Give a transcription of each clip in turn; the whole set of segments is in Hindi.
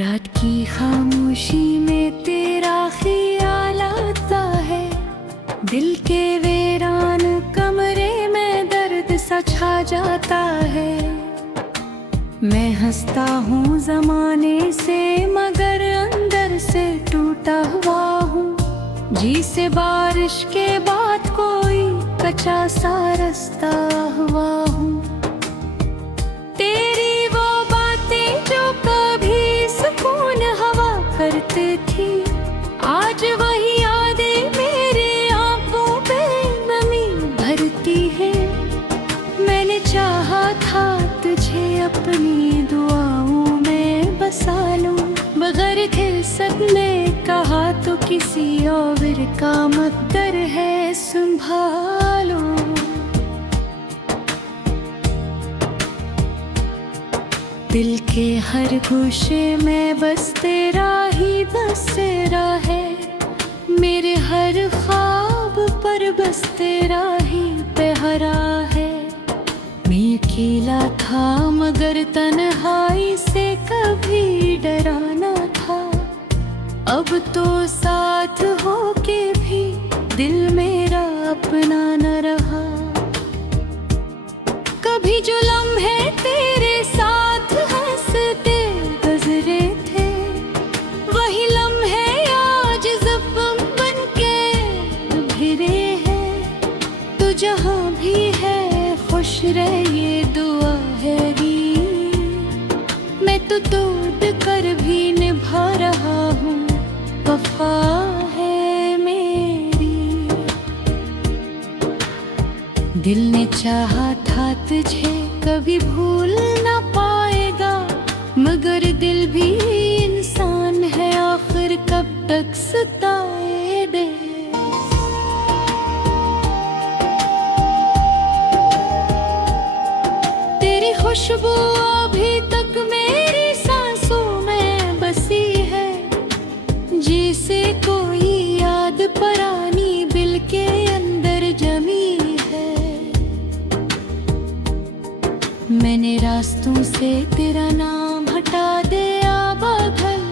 रात की खामोशी में तेरा ख्याल आता है, दिल के वीरान कमरे में दर्द सा छा जाता है। मैं हंसता हूँ ज़माने से मगर अंदर से टूटा हुआ हूँ, जी से बारिश के बाद कोई कच्चा सा रास्ता हुआ हूँ। तेरी वो बातें जो कभी सुकून हवा करती थी, आज वही यादें मेरी आंखों पे नमी भरती है। मैंने चाहा था तुझे अपनी दुआओं में बसा लूं, मगर खिलसत ने कहा तो किसी और का मकदर है, संभालो। दिल के हर गोशे में बस तेरा ही बसेरा है, मेरे हर ख्वाब पर बस तेरा ही पहरा है। मैं अकेला था मगर तन्हाई से कभी डरा न था, अब तो साथ हो के भी दिल मेरा अपना न रहा। कभी जो लम्हे तेरे साथ हंसते गुजरे थे, वही लम्हे आज ज़ख्म बनके भिरे हैं। तू जहाँ भी है खुश रह ये दुआ है री, मैं तो तोड़ कर भी निभा रहा हूँ, वफा है मेरी। दिल ने चाहा था तुझे कभी भूल ना पाएगा, मगर दिल भी इंसान है, आखिर कब तक सताए दे। तेरी खुशबू अभी तक मेरी सांसों में बसी है, जिसे कोई याद पुरानी दिल के अंदर जमी है। मैंने रास्तों से तेरा नाम हटा दिया बदल,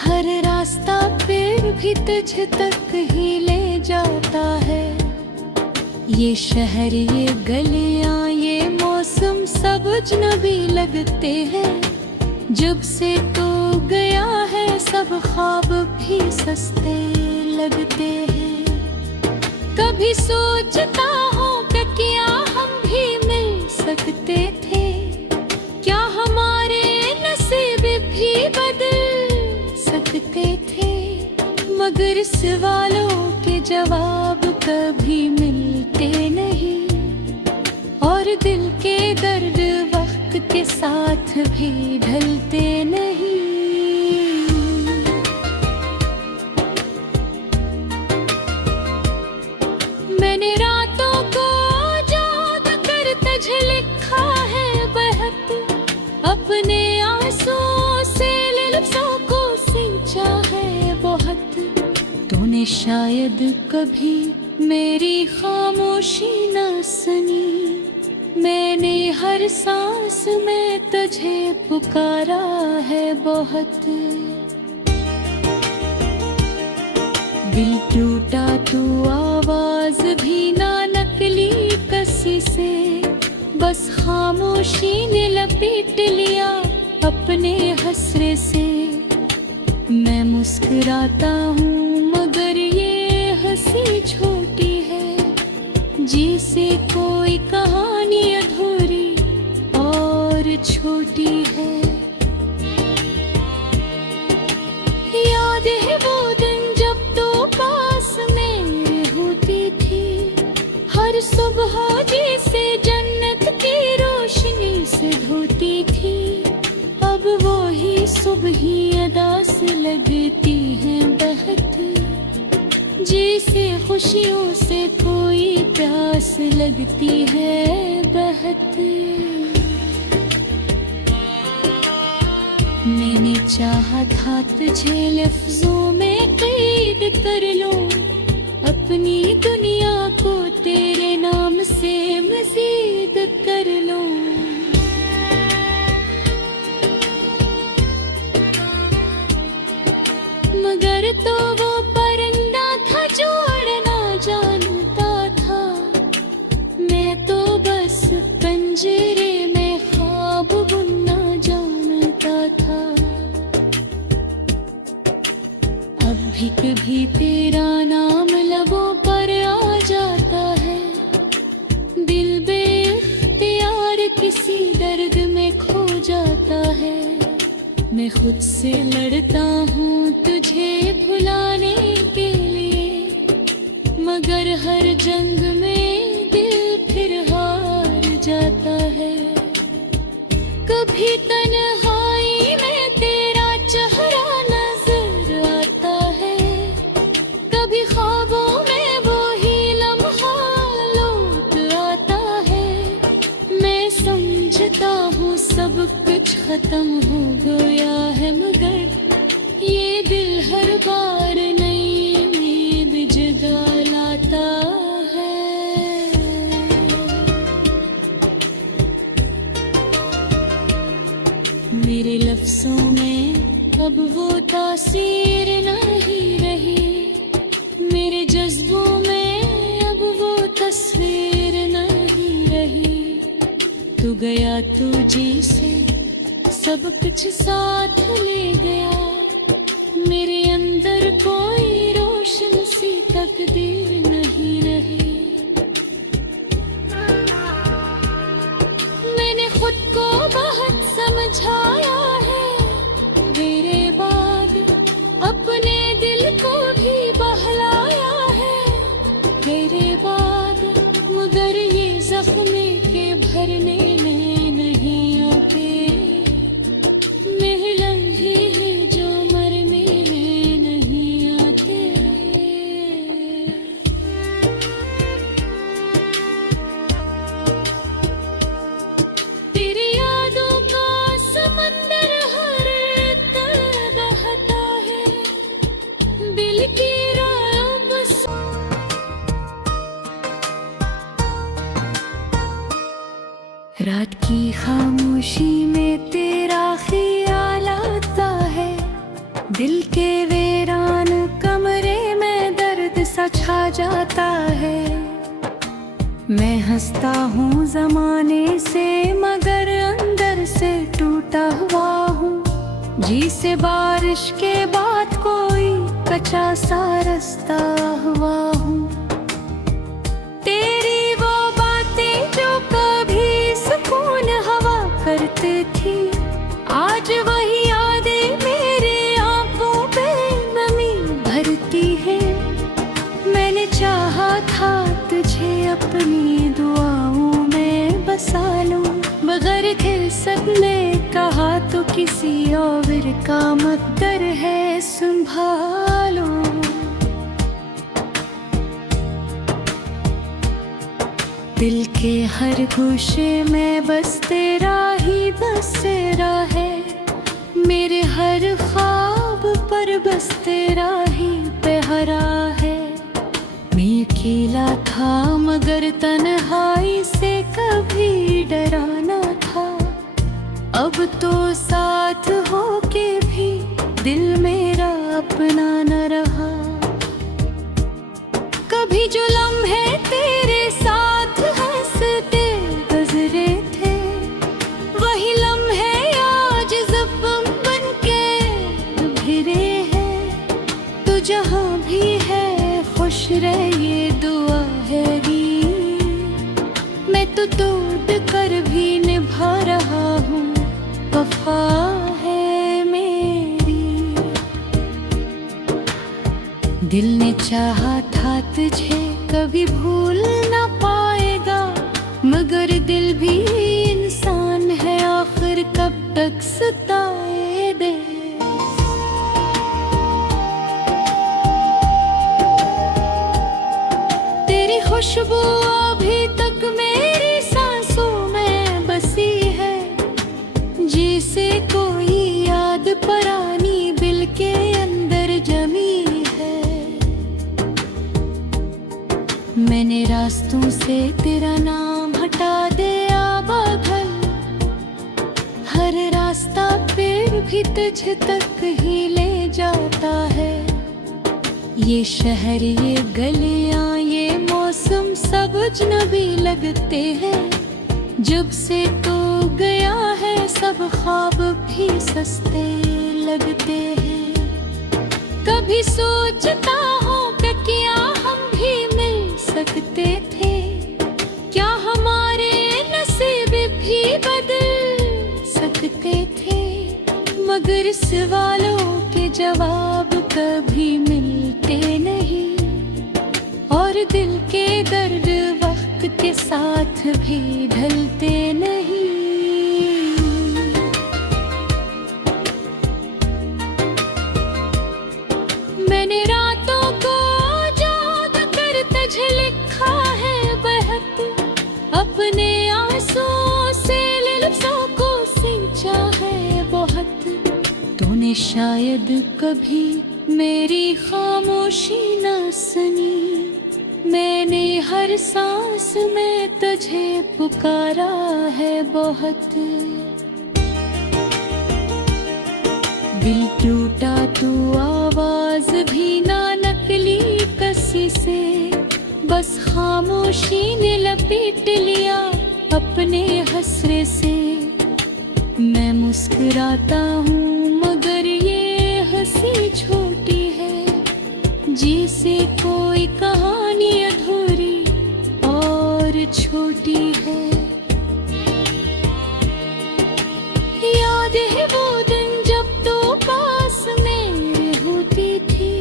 हर रास्ता फिर भी तुझ तक ही ले जाता है। ये शहर ये गलियां ये मौसम सब अजनबी लगते हैं, जब से तो गया है सब ख्वाब भी सस्ते लगते हैं। कभी सोचता हूँ कि क्या हम भी मिल सकते थे, क्या हमारे नसीब भी बदल सकते थे, मगर सवालों के जवाब कभी मिलते नहीं, और दिल के दर्द वक्त के साथ भी ढलते नहीं। मैंने रातों को जाग कर तुझे लिखा है बहत, अपने आंसुओं से लफ्ज़ों को सिंचा है बहुत। तूने शायद कभी मेरी खामोशी न सुनी, मैंने हर सांस में तुझे पुकारा है बहुत। दिल टूटा तू आवाज भी ना नकली कसी से, बस खामोशी ने लपेट लिया अपने हसरे से। मैं मुस्कुराता हूँ मगर ये हंसी छोटी है, जिसे कोई कहानी अधूरी और छोटी है। याद है वो दिन जब तो पास में होती थी, हर सुबह जिसे जन्नत की रोशनी से धोती थी। अब वो ही सुबह अदा से लगती है बहत, जिसे खुशियों से कोई प्यास लगती है बहत। मैंने चाहा था तुझे लफ्जों में कैद कर लूं, अपनी दुनिया को तेरे नाम से मजीद कर लूं। पंजरे में ख्वाब बुनना जानता था। अब भी कभी तेरा नाम लबों पर आ जाता है। दिल बेइख्तियार किसी दर्द में खो जाता है। मैं खुद से लड़ता हूँ तुझे भुलाने के लिए, मगर हर जंग में दिल फिर हार जाता है। कभी तन्हाई में तेरा चेहरा नजर आता है, कभी ख्वाबों में वो ही लम्हा लौट आता है। मैं समझता हूँ सब कुछ खत्म हो गया है, मगर ये दिल हर बार नई उम्मीद जगा लाता है। मेरे लफ्ज़ों में अब वो तासीर नहीं रही, मेरे जज्बों में अब वो तस्वीर नहीं रही। तू गया तू जी से सब कुछ साथ ले गया, मेरे अंदर कोई रोशन सी तकदीर नहीं रही। मैंने खुद को बहुत समझाया है, तेरे बाद अपने दिल को भी बहलाया है। तेरे बाद मगर ये जख्म के भरने में नहीं आते, महलम भी है जो मरने में नहीं आते। तेरी यादों का समंदर हर तरफ बहता है, दिल की राहों बस। रात की खामोशी में तेरा ख्याल आता है, दिल के वीरान कमरे में दर्द सा छा जाता है। मैं हंसता हूँ जमाने से, मगर अंदर से टूटा हुआ हूँ। जी से बारिश के बाद कोई कच्चा सा रास्ता हुआ हूँ। तेरी वो बातें जो कभी सुकून हवा करती थी, आज वही यादें मेरे आंखों पे नमी भरती है। मैंने चाहा था तुझे अपनी दुआओं में बसा लूं, मगर खिलसत ने कहा तो किसी और का मकदर है, संभालो। दिल के हर गोशे में बस तेरा ही बसेरा है, मेरे हर ख्वाब पर बस तेरा ही पहरा है। मैं अकेला था मगर तन्हाई से कभी डरा न था, अब तो साथ हो के भी दिल मेरा अपना न रहा। कभी जो लम्हे तेरे साथ हंसते गुजरे थे, वही लम्हे आज ज़ख्म बनके उभरे हैं। तू जहाँ भी है खुश रह ये दुआ है गी, मैं तो तोड़ कर भी निभा रहा हूँ, वफा है मेरी। दिल ने चाहा था तुझे कभी भूल ना पाएगा, मगर दिल भी इंसान है, आखिर कब तक सताए दे। तेरी खुशबू अभी तक मेरी सांसों में बसी है, जिसे कोई याद पुरानी दिल के अंदर जमी है। मैंने रास्तों से तेरा नाम हटा दिया बदल, हर रास्ता फिर भी तुझ तक ही ले जाता है। ये शहर ये गलियां ये मौसम सब अजनबी लगते हैं, जब से तो गया है सब ख्वाब भी सस्ते लगते हैं। कभी सोचता हूँ कि क्या हम भी मिल सकते थे, क्या हमारे नसीब भी बदल सकते थे। मगर सवालों के जवाब कभी मिलते नहीं, और दिल के दर्द वक्त के साथ भी ढलते नहीं। मैंने रातों को जाग कर तुझे लिखा है बहत, अपने आंसुओं से लफ्ज़ों को सींचा है बहुत। तूने शायद कभी मेरी खामोशी न सुनी, मैंने हर सांस में तुझे पुकारा है बहुत। दिल टूटा तो आवाज भी ना नकली कसी से, बस खामोशी ने लपेट लिया अपने हसरे से। मैं मुस्कुराता हूँ मगर ये हंसी छोटी है, जिसे कोई कहानी अधूरी और छोटी है। याद है वो दिन जब तो पास मेरे होती थी,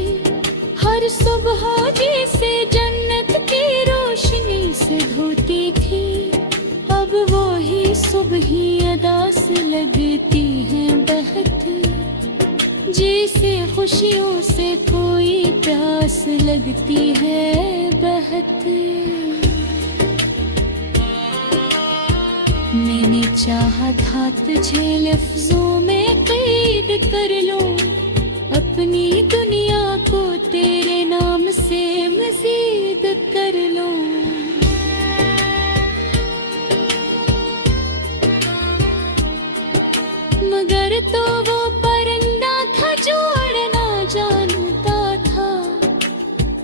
हर सुबह जिसे जन्नत की रोशनी से धोती थी। अब वो ही सुबह अदा से लगती है बहत, जिसे खुशियों से कोई प्यास लगती है बहत। मैंने चाहा था तुझे लफ्जों में कैद कर लूं, अपनी दुनिया को तेरे नाम से मजीद कर लूं। मगर तो वो परिंदा था जो उड़ना जानता था,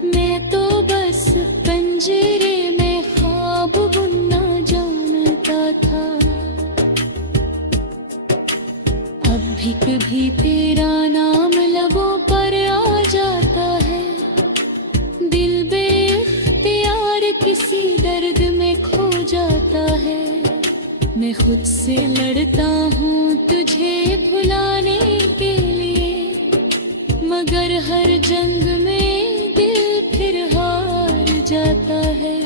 मैं तो बस पंजरे में ख्वाब बुनना जानता था। अब भी कभी तेरा नाम लबों पर आ जाता है, दिल बेख्तियार किसी दर्द में खो जाता है। मैं खुद से लड़ता हूँ तुझे भुलाने के लिए, मगर हर जंग में दिल फिर हार जाता है।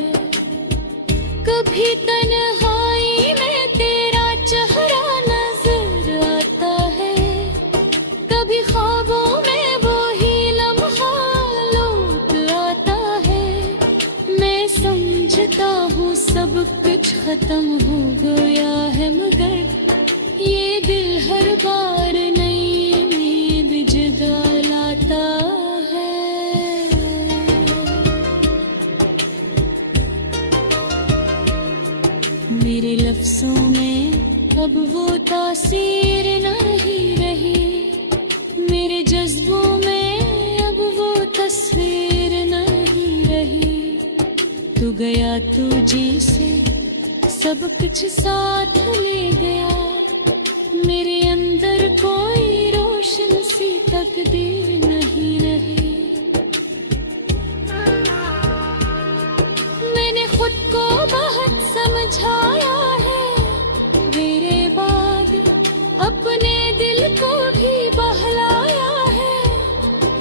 कभी तन्हाई में तेरा चेहरा नजर आता है, कभी ख्वाबों में वो ही लम्हा लौट आता है। मैं समझता हूँ सब कुछ खत्म हो गया है, मगर ये दिल हर बार नई उम्मीद जगा लाता है। मेरे लफ्जों में अब वो तासीर नहीं रही, मेरे जज्बों में अब वो तस्वीर नहीं रही। तू गया तू जी से सब कुछ साथ ले गया, मेरे अंदर कोई रोशन सी तकदीर नहीं रही। मैंने खुद को बहुत समझाया है मेरे बाद, अपने दिल को भी बहलाया है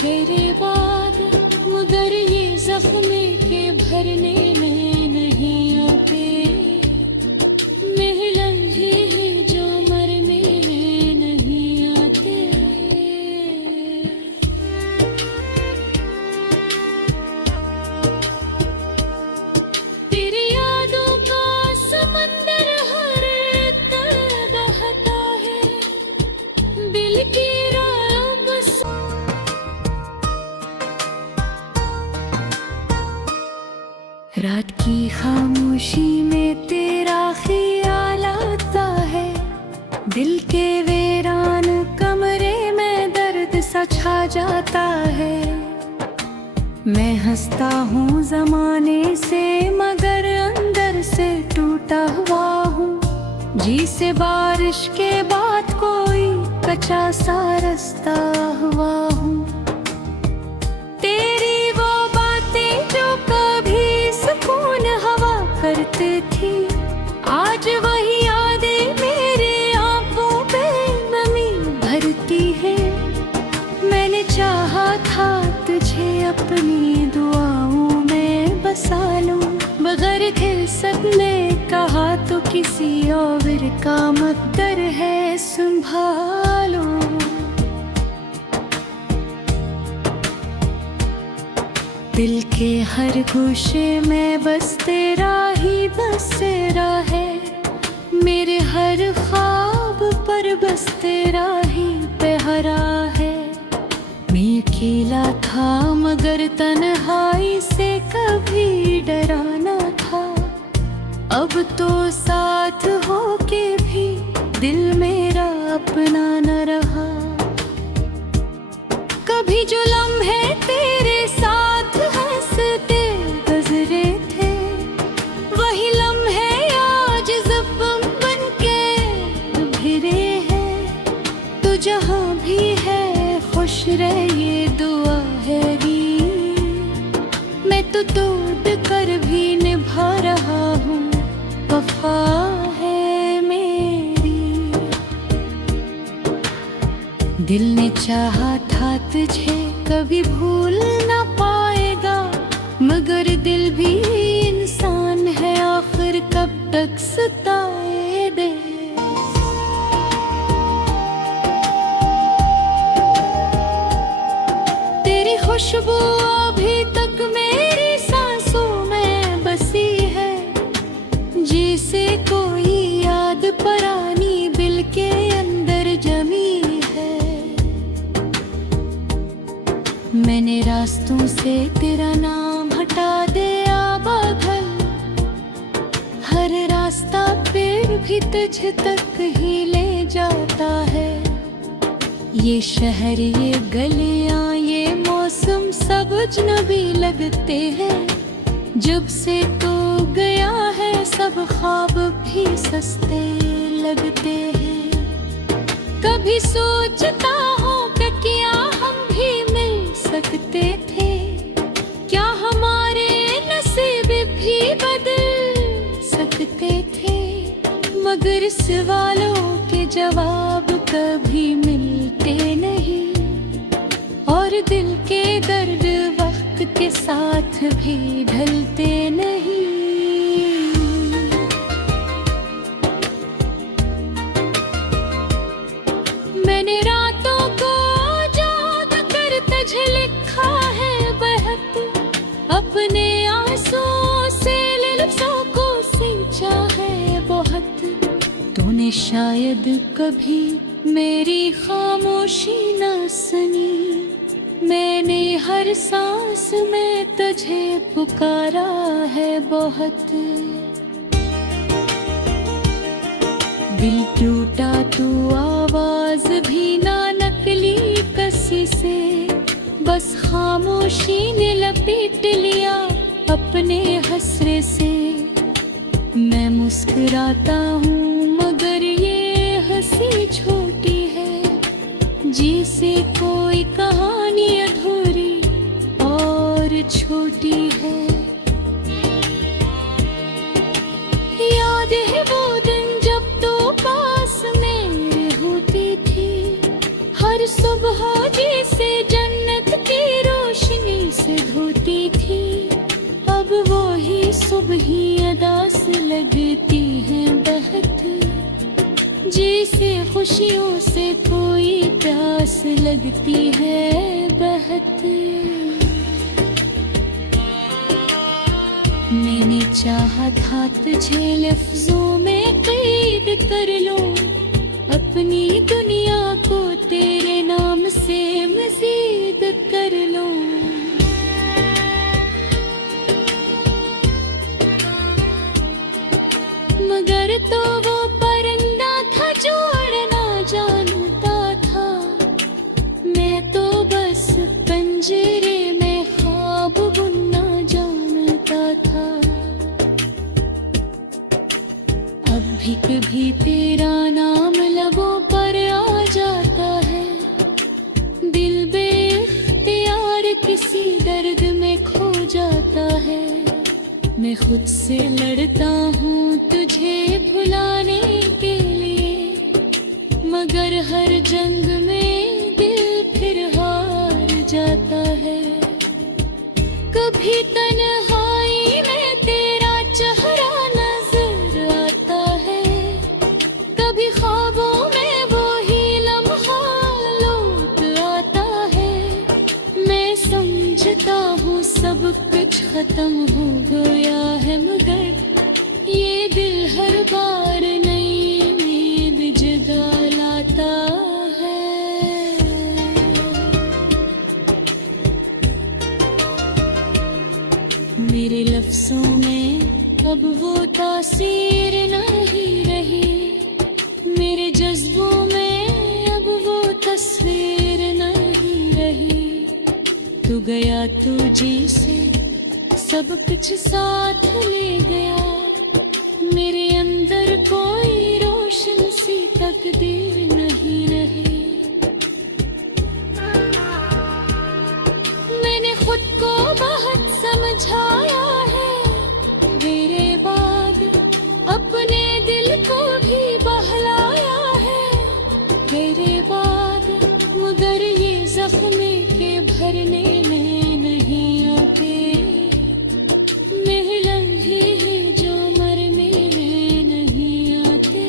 मेरे बाद। मगर ये जख्म के भरने में नहीं आते, महलन ही जो मरने में नहीं आते। तेरी यादों का समंदर हर तरफ बहता है, दिल की राह बस। रात की खामोशी में तेरा ख्याल आता है, दिल के वीरान कमरे में दर्द सा छा जाता है। मैं हंसता हूँ ज़माने से मगर अंदर से टूटा हुआ हूँ, जी से बारिश के बाद कोई कच्चा सा रास्ता हुआ हूँ। तेरी वो बातें जो कभी सुकून हवा करती थी, आज वही यादें मेरे आंखों पे नमी भरती है। मैंने चाहा था तुझे अपनी दुआओं में बसा लूं, मगर खिलसत ने कहा तो किसी और का मकदर है, संभालो। दिल के हर गोशे में बस तेरा ही बसेरा है, मेरे हर ख्वाब पर बस तेरा ही पहरा है। मैं अकेला था मगर तन्हाई से कभी डरा न था, अब तो साथ हो के भी दिल मेरा अपना न रहा। कभी जो लम्हे तेरे साथ हंसते गुजरे थे, वही लम्हे आज ज़ख्म बन के भिरे हैं। तो जहाँ भी है खुश रह ये दुआ है गी, मैं तो तोड़ कर भी निभा रहा हूँ, वफा है मेरी। दिल ने चाहा था तुझे कभी भूल ना पाएगा, मगर दिल भी इंसान है, आखिर कब तक सताए दे। तेरी खुशबू अभी तक मेरी सांसों में बसी है, जिसे कोई याद पुरानी दिल के अंदर जमी है। मैंने रास्तों से तेरा नाम हटा दिया बदल, हर रास्ता फिर भी तुझ तक ही ले जाता है। ये शहर, ये गलियां, ये मौसम सब अजनबी लगते हैं, जब से तो गया है सब ख्वाब भी सस्ते लगते हैं। कभी सोचता हूँ कि क्या हम भी मिल सकते थे, क्या हमारे नसीब भी बदल सकते थे, मगर सवालों के जवाब कभी मिलते नहीं, और दिल के दर्द वक्त के साथ भी ढलते नहीं। मैंने रातों को याद कर तुझे लिखा है बहत, अपने आंसुओं से लफ्ज़ों को सींचा है बहुत। तूने शायद कभी मेरी खामोशी न सुनी, मैंने हर सांस में तुझे पुकारा है बहुत। दिल टूटा तू आवाज भी ना नकली कसी से, बस खामोशी ने लपेट लिया अपने हसरे से। मैं मुस्कुराता हूँ मगर ये हंसी छोटी है, जिसे कोई कहानी अधूरी और छोटी है। याद है वो दिन जब तो पास में होती थी, हर सुबह जिसे जन्नत की रोशनी से धोती थी। अब वो ही सुबह अदास लगती है बहत, जिसे खुशियों से कोई प्यास लगती है बहत। मैंने चाहा था तुझे लफ्जों में कैद कर लूं, अपनी दुनिया को तेरे नाम से मजीद कर लूं। मगर तो वो परिंदा था जो उड़ना जानता था, मैं तो बस पंजरे में ख्वाब बुनना जानता था। जब भी कभी तेरा नाम लबों पर आ जाता है, दिल बेइख्तियार किसी दर्द में खो जाता है। मैं खुद से लड़ता हूँ तुझे भुलाने के लिए, मगर हर जंग में दिल फिर हार जाता है। कभी तन्हाई में तेरा चेहरा नजर आता है, कभी ख्वाबों में वो ही लम्हा लौट आता है। मैं समझता हूँ सब कुछ खत्म हो गया है, मगर ये दिल हर बार नई उम्मीद जगा लाता है। मेरे लफ्ज़ों में अब वो तासीर नहीं रही, मेरे जज्बों में अब वो तस्वीर नहीं रही। तू गया तू जी से सब कुछ साथ ले गया, मेरे अंदर कोई रोशन सी तकदीर नहीं रही। मैंने खुद को बहुत समझाया है, मेरे बाद अपने दिल को भी बहलाया है, मेरे बाद मगर ये जख्म के भरने में नहीं आते। महलम ही है जो मरने में नहीं आते।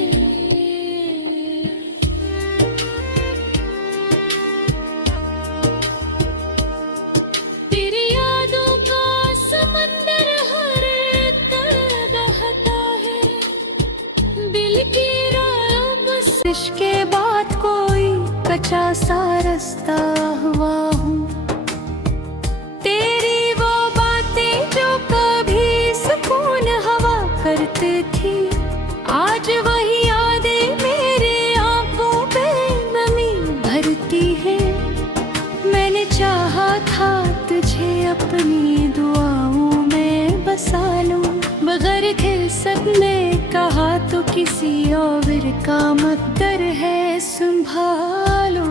तेरी यादों का समंदर हर तरफ बहता है, दिल की राहों बस इसके बाद कोई कच्चा सा रास्ता हुआ हूँ। तेरी वो बातें जो कभी सुकून हवा करती थी, आज वही यादें मेरी आंखों पे नमी भरती है। मैंने चाहा था तुझे अपनी दुआओं में बसा लूं, मगर खिलसत ने कहा तो किसी और का मकदर है, संभालो।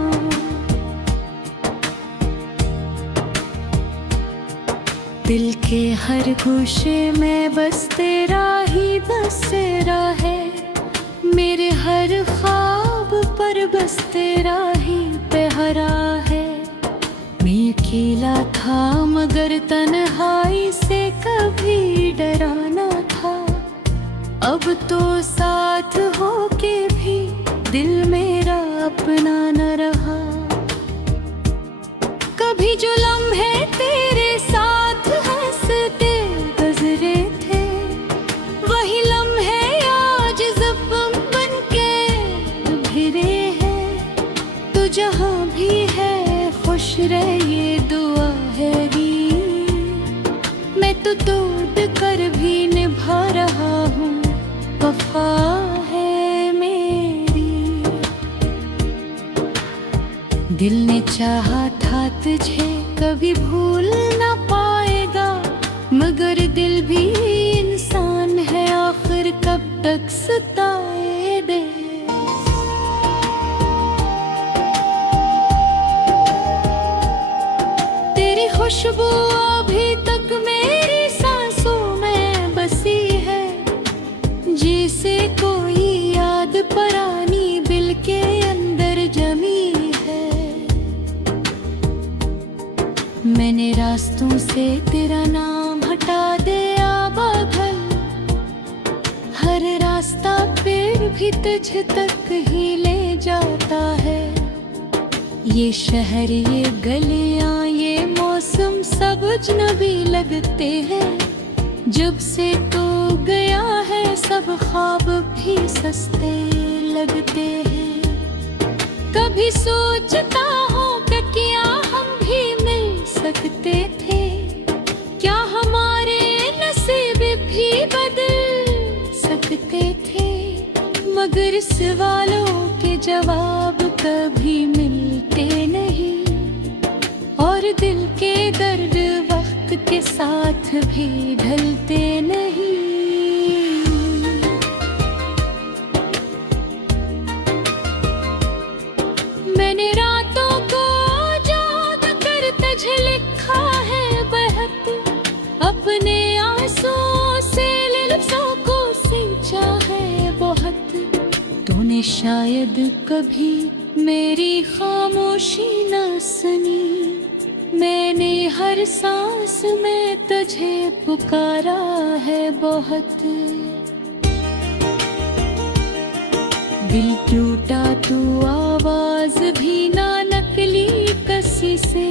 दिल के हर गोशे में बस तेरा ही बसेरा है, मेरे हर ख्वाब पर बस तेरा ही पहरा है। मैं अकेला था मगर तन्हाई से कभी डरा न था, अब तो साथ हो के भी दिल मेरा अपना न रहा। कभी जो लम्हे तेरे साथ हंसते गुजरे थे, वही लम्हे आज ज़ख्म बनके उभरे हैं। तू जहाँ भी है खुश रह ये दुआ है गी, मैं तो तोड़ कर भी निभा रहा हूँ, वफा है मेरी। दिल ने चाहा था तुझे कभी भूल ना पाएगा, मगर दिल भी इंसान है, आखिर कब तक सताए दे। तेरी खुशबू अभी तक मेरी सांसों में बसी है, जैसे कोई याद पुरानी दिल के अंदर जमी है। मैंने रास्तों से तेरा नाम हटा दिया बदल, हर रास्ता फिर भी तुझ तक ही ले जाता है। ये शहर ये गलियां ये मौसम सब अजनबी लगते हैं, जब से तू गया है सब ख्वाब भी सस्ते लगते हैं। कभी सोचता हूँ कि क्या हम भी मिल सकते थे, क्या हमारे नसीब भी बदल सकते थे, मगर सवालों के जवाब कभी मिलते नहीं, और दिल के दर्द वक्त के साथ भी ढलते नहीं। बहुत। तूने शायद कभी मेरी खामोशी न सुनी, मैंने हर सांस में तुझे पुकारा है बहुत। दिल टूटा तू आवाज भी ना निकली कसी से,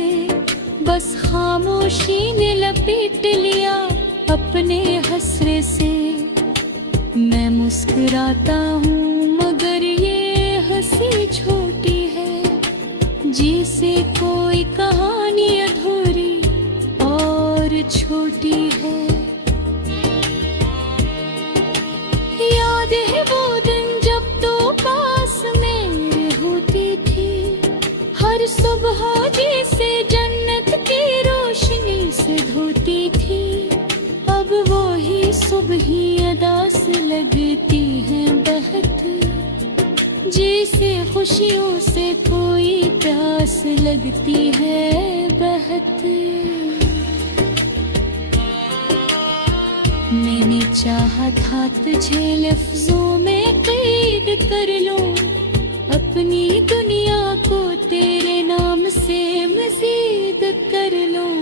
बस खामोशी ने लपेट लिया अपने हसरे से। मैं मुस्कुराता हूँ मगर ये हंसी छोटी है, जिसे कोई कहानी अधूरी और छोटी है। याद है वो दिन जब तो पास मेरे होती थी, हर सुबह जिसे जन्नत की रोशनी से धोती थी। अब वो ही सुबह अदास लगती है बहत, जिसे खुशियों से कोई प्यास लगती है बहत। मैंने चाहा था तुझे लफ्जों में कैद कर लूं, अपनी दुनिया को तेरे नाम से मजीद कर लूं।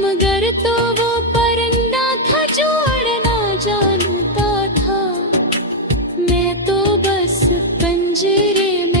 मगर तो वो परिंदा था जो उड़ना जानता था, मैं तो बस पंजरे में